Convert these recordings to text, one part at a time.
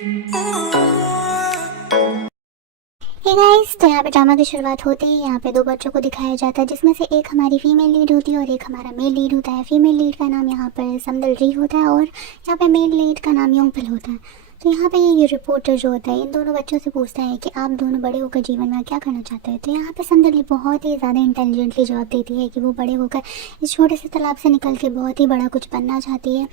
Hey guys, तो यहाँ पे ड्रामा की शुरुआत होते ही यहाँ पे दो बच्चों को दिखाया जाता है, जिसमें से एक हमारी फीमेल लीड होती है और एक हमारा मेल लीड होता है। फीमेल लीड का नाम यहाँ पर समदल री होता है और यहाँ पे मेल लीड का नाम योंगपिल होता है। तो यहाँ पे ये रिपोर्टर जो होता है इन दोनों बच्चों से पूछता है कि आप दोनों बड़े होकर जीवन में क्या करना चाहते हैं। तो यहाँ पे समदल री बहुत ही ज़्यादा इंटेलिजेंटली जवाब देती है कि वो बड़े होकर इस छोटे से तालाब से निकल के बहुत ही बड़ा कुछ बनना चाहती है,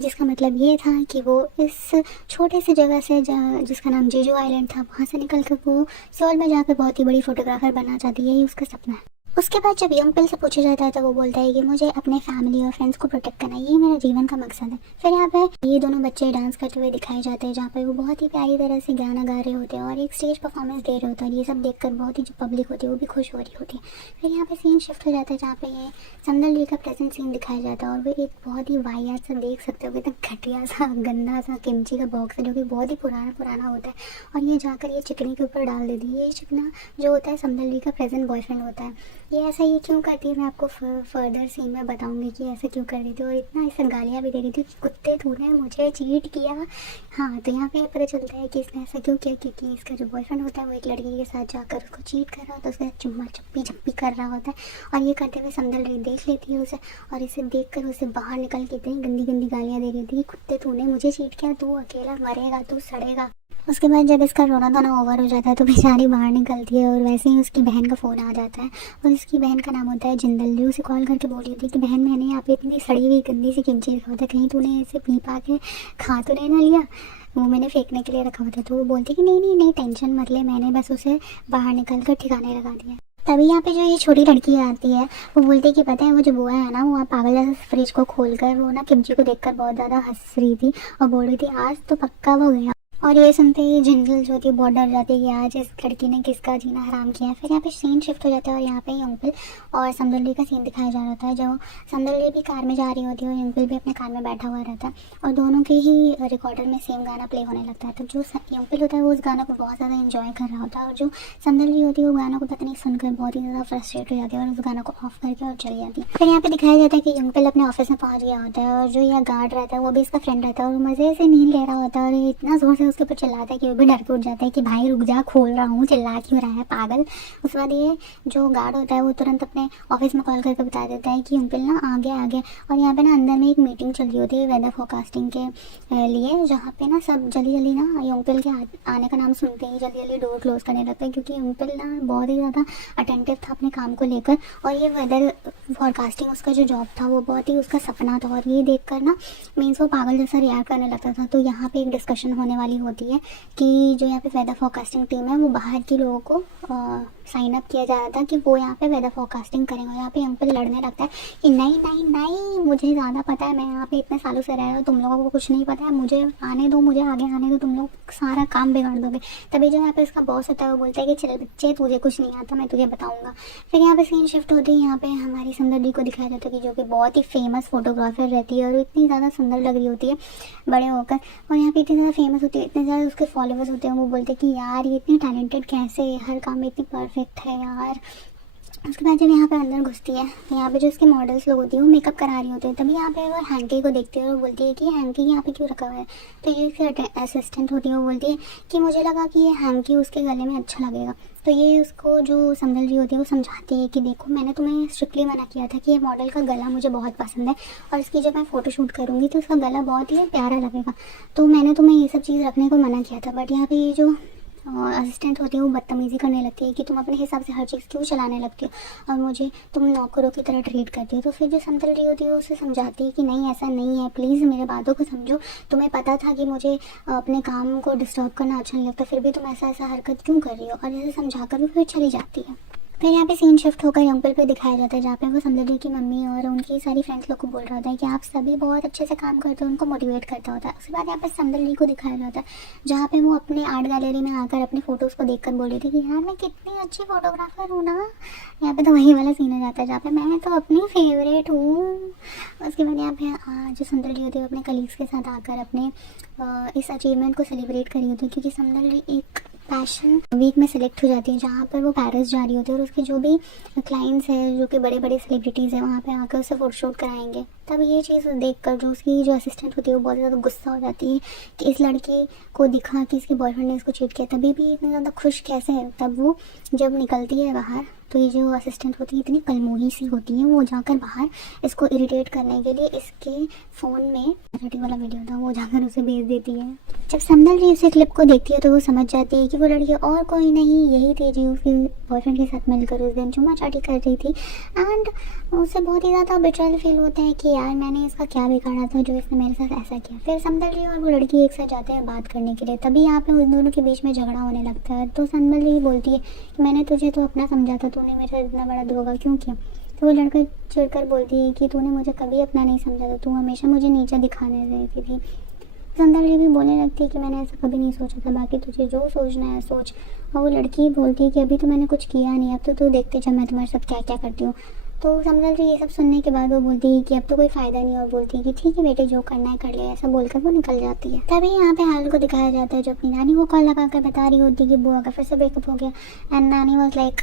जिसका मतलब ये था कि वो इस छोटे से जगह से जिसका नाम जेजू आइलैंड था, वहाँ से निकल कर वो सोल में जाकर बहुत ही बड़ी फोटोग्राफर बनना चाहती है। यही उसका सपना है। उसके बाद जब योंगपिल से पूछा जाता है तो वो बोलता है कि मुझे अपने फैमिली और फ्रेंड्स को प्रोटेक्ट करना, ये मेरा जीवन का मकसद है। फिर यहाँ पे ये दोनों बच्चे डांस करते हुए दिखाए जाते हैं, जहाँ पे वो बहुत ही प्यारी तरह से गाना गा रहे होते हैं और एक स्टेज परफॉर्मेंस दे रहे होते हैं। और ये सब देखकर बहुत ही जो पब्लिक होती है वो भी खुश हो रही होती है। फिर यहाँ पे सीन शिफ्ट हो जाता है जहाँ पे ये समदल री का प्रेजेंट सीन दिखाया जाता है और वो एक बहुत ही वाहियात सा, देख सकते हो कितना घटिया सा गंदा सा किमची का बॉक्स है जो कि बहुत ही पुराना होता है और ये जाकर ये चिकनी के ऊपर डाल देती है। ये चिकना जो होता है समदल री का प्रेजेंट बॉयफ्रेंड होता है। ये ऐसा ये क्यों करती है मैं आपको फर्दर सीन में बताऊंगी कि ऐसा क्यों कर रही थी और इतना ऐसा गालियाँ भी दे रही थी कि कुत्ते तूने मुझे चीट किया। हाँ, तो यहाँ पे पता चलता है कि इसने ऐसा क्यों किया, क्योंकि इसका जो बॉयफ्रेंड होता है वो एक लड़की के साथ जाकर उसको चीट कर रहा होता है, उसके साथ चुम्मा चप्पी झप्पी कर रहा होता है। और ये करते हुए समदल री देख लेती है उसे और इसे देख कर उसे बाहर निकल के इतनी गंदी गंदी गालियाँ दे रही थी, कुत्ते तूने मुझे चीट किया, तू अकेला मरेगा, तू सड़ेगा। उसके बाद जब इसका रोना धोना ओवर हो जाता है तो बेचारी बाहर निकलती है और वैसे ही उसकी बहन का फ़ोन आ जाता है और उसकी बहन का नाम होता है जिंदल। जो उसे कॉल करके बोल रही थी कि बहन, मैंने यहाँ पे इतनी सड़ी हुई गंदी सी किमची रखा होता है, कहीं तूने इसे पी पा के खा तो नहीं ना लिया, वो मैंने फेंकने के लिए रखा हुआ था। तो वो बोलती कि नहीं नहीं नहीं, टेंशन मत ले, मैंने बस उसे बाहर निकल कर ठिकाने लगा दिया। तभी यहाँ पे जो ये छोटी लड़की आती है वो बोलती है कि पता है वो जो बुआ है ना, वो पागल जैसे फ्रिज को खोलकर वो ना किमची को देखकर बहुत ज़्यादा हंस रही थी और बोल रही थी आज तो पक्का वो गया। और ये सुनते ही जिंदल जो थी बहुत डर जाती है कि आज इस लड़की ने किसका जीना हराम किया है। फिर यहाँ पे सीन शिफ्ट हो जाता है और यहाँ पे योंगपिल और समदल री का सीन दिखाया जा रहा है। जो समदल री भी कार में जा रही होती है और योंगपिल भी अपने कार में बैठा हुआ रहता है और दोनों के ही रिकॉर्डर में सेम गाना प्ले होने लगता है। तो जो योंगपिल होता है वो उस गाना को बहुत ज़्यादा इंजॉय कर रहा होता है और जो समदल री होती है वो गाना को पता नहीं सुनकर बहुत ही ज़्यादा फ्रस्ट्रेट हो जाती है और उस गाना को ऑफ करके और चली जाती है। फिर यहाँ पे दिखाया जाता है कि योंगपिल अपने ऑफिस में पहुँच गया होता है और जो यह गार्ड रहता है वो भी इसका फ्रेंड रहता है और मज़े से नींद ले रहा होता है और ये इतना ज़ोर से उसके ऊपर चिल्लाता है कि वो भी डर के उठ जाता है कि भाई रुक जा, खोल रहा हूँ, चिल्ला क्यों रहा है पागल। उसके बाद ये जो गार्ड होता है वो तुरंत अपने ऑफिस में कॉल करके बता देता है कि योंगपिल ना आ गया। और यहाँ पे ना अंदर में एक मीटिंग चल रही होती है वेदर फोरकास्टिंग के लिए, जहाँ पे ना सब जल्दी जल्दी ना योंगपिल के आने का नाम सुनते ही जल्दी जल्दी डोर क्लोज करने लगते हैं, क्योंकि योंगपिल ना बहुत ही ज़्यादा अटेंटिव था अपने काम को लेकर और ये वेदर फोरकास्टिंग उसका जो जॉब था वो बहुत ही उसका सपना था और ये देख कर ना मीन्स वो पागल जैसा रिएक्ट करने लगता था। तो यहाँ पे एक डिस्कशन होने वाली होती है कि जो यहाँ पे वेदर फोरकास्टिंग टीम है वो बाहर के लोगों को साइन अप किया जा रहा था कि वो यहाँ पे वेदर फोरकास्टिंग करेंगे। यहाँ पे योंगपिल लड़ने लगता है कि नहीं नहीं नहीं, मुझे ज़्यादा पता है, मैं यहाँ पे इतने सालों से रह रहा हूँ, तुम लोगों को कुछ नहीं पता है, मुझे आने दो, मुझे आगे आने दो, तुम लोग सारा काम बिगाड़ दोगे। तभी जो यहाँ पे इसका बॉस होता है वो बोलता है कि चल बच्चे, तुझे कुछ नहीं आता, मैं तुझे बताऊँगा। फिर यहाँ पे सीन शिफ्ट होती है, यहाँ पे हमारी समदल री को दिखाया जाता है कि जो कि बहुत ही फेमस फोटोग्राफर रहती है और इतनी ज़्यादा सुंदर लग रही होती है बड़े होकर और यहाँ पे इतनी ज़्यादा फेमस होती है, इतने ज़्यादा उसके फॉलोवर्स होते हैं। वो बोलते हैं कि यार ये इतनी टैलेंटेड कैसे, हर काम में इतनी परफेक्ट है यार। उसके बाद जब यहाँ पे अंदर घुसती है तो यहाँ पे जो इसके मॉडल्स लोग होती है वो मेकअप करा रही होती है। तभी यहाँ पे वो हैंकी को देखती है और बोलती है कि हैंकी यहाँ पे क्यों रखा हुआ है। तो ये इसकी असिस्टेंट होती है, वो बोलती है कि मुझे लगा कि ये हैंकी उसके गले में अच्छा लगेगा। तो ये उसको जो समदल री होती है वो समझाती है कि देखो मैंने तुम्हें स्ट्रिक्टली मना किया था कि ये मॉडल का गला मुझे बहुत पसंद है और इसकी जब मैं फ़ोटोशूट करूँगी तो उसका गला बहुत ही प्यारा लगेगा, तो मैंने तुम्हें ये सब चीज़ रखने को मना किया था। बट यहाँ पे ये जो असिस्टेंट होती है वो बदतमीज़ी करने लगती है कि तुम अपने हिसाब से हर चीज़ क्यों चलाने लगती हो और मुझे तुम नौकरों की तरह ट्रीट करती हो। तो फिर जो समदल री होती है उसे समझाती है कि नहीं ऐसा नहीं है, प्लीज़ मेरे बातों को समझो, तुम्हें पता था कि मुझे अपने काम को डिस्टर्ब करना अच्छा नहीं लगता, फिर भी तुम ऐसा हरकत क्यों कर रही हो, और ऐसे समझा कर वो फिर चली जाती है। फिर यहाँ पे सीन शिफ्ट होकर योंगपिल पे दिखाया जाता है जहाँ पे वो समदल री की मम्मी और उनकी सारी फ्रेंड्स लोग को बोल रहा होता है कि आप सभी बहुत अच्छे से काम करते हो, उनको मोटिवेट करता होता है। उसके बाद यहाँ पे समदल री को दिखाया जाता है जहाँ पे वो अपने आर्ट गैलरी में आकर अपनी फ़ोटोज़ को देखकर बोल रही थी कि यार मैं कितनी अच्छी फोटोग्राफर हूँ ना। यहाँ पे तो वही वाला सीन हो जाता है जहाँ पे मैं तो अपनी फेवरेट हूँ। उसके बाद यहाँ पे जो समदल री होती है अपने कलीग्स के साथ आकर अपने इस अचीवमेंट को सेलिब्रेट करी होती है, क्योंकि समदल री एक फैशन वीक में सेलेक्ट हो जाती है, जहाँ पर वो पेरिस जा रही होती है और उसके जो भी क्लाइंट्स हैं जो कि बड़े बड़े सेलिब्रिटीज़ हैं वहाँ पे आकर उससे फ़ोटोशूट कराएंगे। तब ये चीज़ देखकर जो उसकी जो असिस्टेंट होती है वो बहुत ज़्यादा गुस्सा हो जाती है कि इस लड़की को दिखा कि इसके बॉयफ्रेंड ने इसको चीट किया, तभी भी इतना ज़्यादा खुश कैसे है। तब वो जब निकलती है बाहर तो ये जो असिस्टेंट होती है इतनी कलमोही सी होती है, वो जाकर बाहर इसको इरिटेट करने के लिए इसके फ़ोन में रेटिंग वाला वीडियो था वो जाकर उसे भेज देती है। जब समदल जी उसे क्लिप को देखती है तो वो समझ जाती है कि वो लड़की और कोई नहीं यही थी जो उसके बॉयफ्रेंड के साथ मिलकर उस दिन चुम्मा चाटी कर रही थी। एंड उसे बहुत ही ज़्यादा बेट्रेयल फील होता है कि यार मैंने इसका क्या बिगाड़ा था जो इसने मेरे साथ ऐसा किया। फिर समदल जी और वो लड़की एक साथ जाते हैं बात करने के लिए, तभी यहाँ पे उन दोनों के बीच में झगड़ा होने लगता है। तो समदल जी बोलती है कि मैंने तुझे तो अपना समझा था, तूने मेरे साथ इतना बड़ा धोखा क्यों किया। तो वो लड़का चिढ़कर बोलती है कि तूने मुझे कभी अपना नहीं समझा था, तू हमेशा मुझे नीचा दिखाने रहती थी। समदल जी भी बोलने लगती है कि मैंने ऐसा कभी नहीं सोचा था, बाकी तुझे जो सोचना है सोच। और वो लड़की बोलती है कि अभी तो मैंने कुछ किया नहीं, अब तो तू देखते जब मैं तुम्हारे साथ क्या क्या करती हूँ। तो समदल जी ये सब सुनने के बाद वो बोलती है कि अब तो कोई फ़ायदा नहीं, और बोलती है कि ठीक है बेटे जो करना है कर ले, ऐसा बोलकर वो निकल जाती है। तभी यहाँ पे हाल को दिखाया जाता है जो अपनी नानी को कॉल लगा कर बता रही होती है कि बुआ का फिर से ब्रेकअप हो गया। एंड नानी वाज लाइक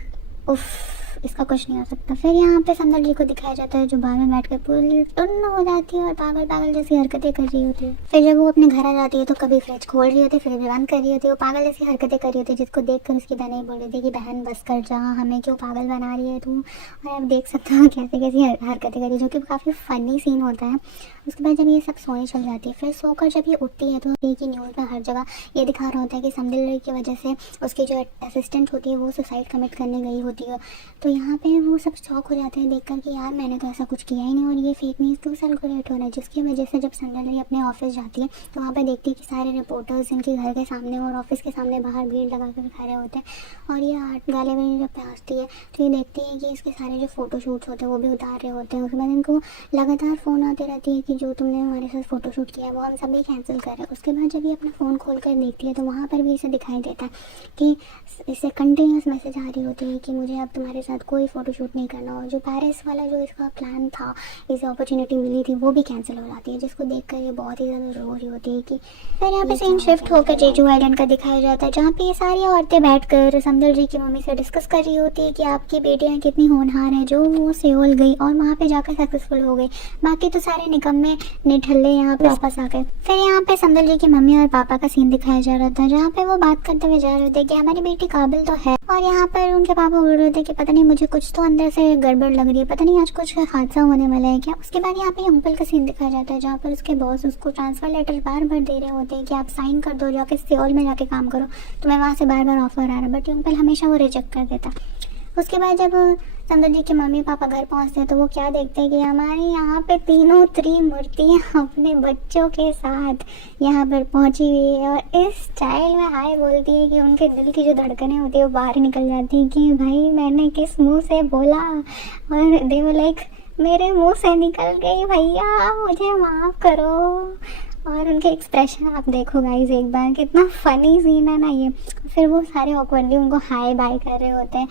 उफ इसका कुछ नहीं हो सकता। फिर यहाँ पे समदल जी को दिखाया जाता है जो बाहर में बैठ कर पूरी टुन्न हो जाती है और पागल पागल जैसी हरकतें कर रही होती है। फिर जब वो अपने घर आ जाती है तो कभी फ्रिज खोल रही होती है, फिर भी बंद कर रही होती है। वो पागल जैसी हरकतें कर रही होती है जिसको देखकर उसकी बहन बोल रही थी कि बहन बस कर जा, हमें क्यों पागल बना रही है तू। और आप देख सकते हो कैसे कैसी हरकतें करी, जो कि काफ़ी फ़नी सीन होता है। उसके बाद जब ये सब सोने चल जाती है, फिर सोकर जब ये उठती है तो एक ही न्यूज़ में हर जगह ये दिखा रहा होता है कि समदल की वजह से उसकी जो असिस्टेंट होती है वो सुसाइड कमिट करने गई होती है। तो यहाँ पे वो सब शॉक हो जाते हैं देखकर कि यार मैंने तो ऐसा कुछ किया ही नहीं और ये फेक न्यूज़ तो सर्कुलेट हो रहा है। जिसकी वजह से जब समदल अपने ऑफिस जाती है तो वहाँ पे देखती है कि सारे रिपोर्टर्स इनके घर के सामने और ऑफिस के सामने बाहर भीड़ लगा कर खड़े होते हैं। और ये आर्ट गाले वाली जब पहुँचती है तो ये देखती है कि इसके सारे जो फ़ोटोशूट्स होते हैं वो भी उतार रहे होते हैं। उसके बाद इनको लगातार फ़ोन आती रहती है कि जो तुमने हमारे साथ फ़ोटोशूट किया है वो हम सभी कैंसिल कर रहे हैं। उसके बाद जब ये अपना फ़ोन खोल कर देखती है तो वहाँ पर भी इसे दिखाई देता है कि इसे कंटिन्यूस मैसेज आ रही होती है कि मुझे अब तुम्हारे साथ कोई फ़ोटोशूट नहीं करना। और जो पेरिस वाला जो इसका प्लान था, इसे अपॉर्चुनिटी मिली थी, वो भी कैंसिल हो जाती है, जिसको देखकर ये बहुत ही ज़्यादा रो रही होती है कि फिर यहाँ पे सीन शिफ्ट होकर जेजू आइलैंड का दिखाया जाता है जहाँ पे ये सारी औरतें बैठकर समदल जी की मम्मी से डिस्कस कर रही होती है कि आपकी बेटियाँ कितनी होनहार हैं जो वो सियोल गई और वहाँ पे जाकर सक्सेसफुल हो गई, बाकी तो सारे निकम्मे निठल्ले यहाँ पे वापस आ गए। फिर यहाँ पे समदल जी की मम्मी और पापा का सीन दिखाया जा रहा था जहाँ पे वो बात करते हुए जा रहे थे कि हमारी बेटी काबिल तो है, और यहाँ पर उनके पापा बोल रहे थे कि पता नहीं मुझे कुछ तो अंदर से गड़बड़ लग रही है, पता नहीं आज कुछ हादसा होने वाला है क्या। उसके बाद यहाँ पे अंकल का सीन दिखाया जाता है जहाँ पर उसके बॉस उसको ट्रांसफर लेटर बार बार दे रहे होते हैं कि आप साइन कर दो, जाके सियोल में जाके काम करो, तुम्हें वहाँ से बार बार ऑफर आ रहा है, बट अंकल हमेशा वो रिजेक्ट कर देता। उसके बाद जब समदल जी के मम्मी पापा घर पहुंचते हैं तो वो क्या देखते हैं कि हमारे यहाँ पे तीनों त्रिमूर्तियाँ अपने बच्चों के साथ यहाँ पर पहुंची हुई है और इस स्टाइल में हाय बोलती है कि उनके दिल की जो धड़कनें होती है वो बाहर निकल जाती है कि भाई मैंने किस मुंह से बोला, और दे वो लाइक मेरे मुंह से निकल गई भैया मुझे माफ़ करो। और उनके एक्सप्रेशन आप देखो गाइस एक बार, कितना फ़नी सीन है ना ये। फिर वो सारे ऑकवर्डली उनको हाय बाय कर रहे होते हैं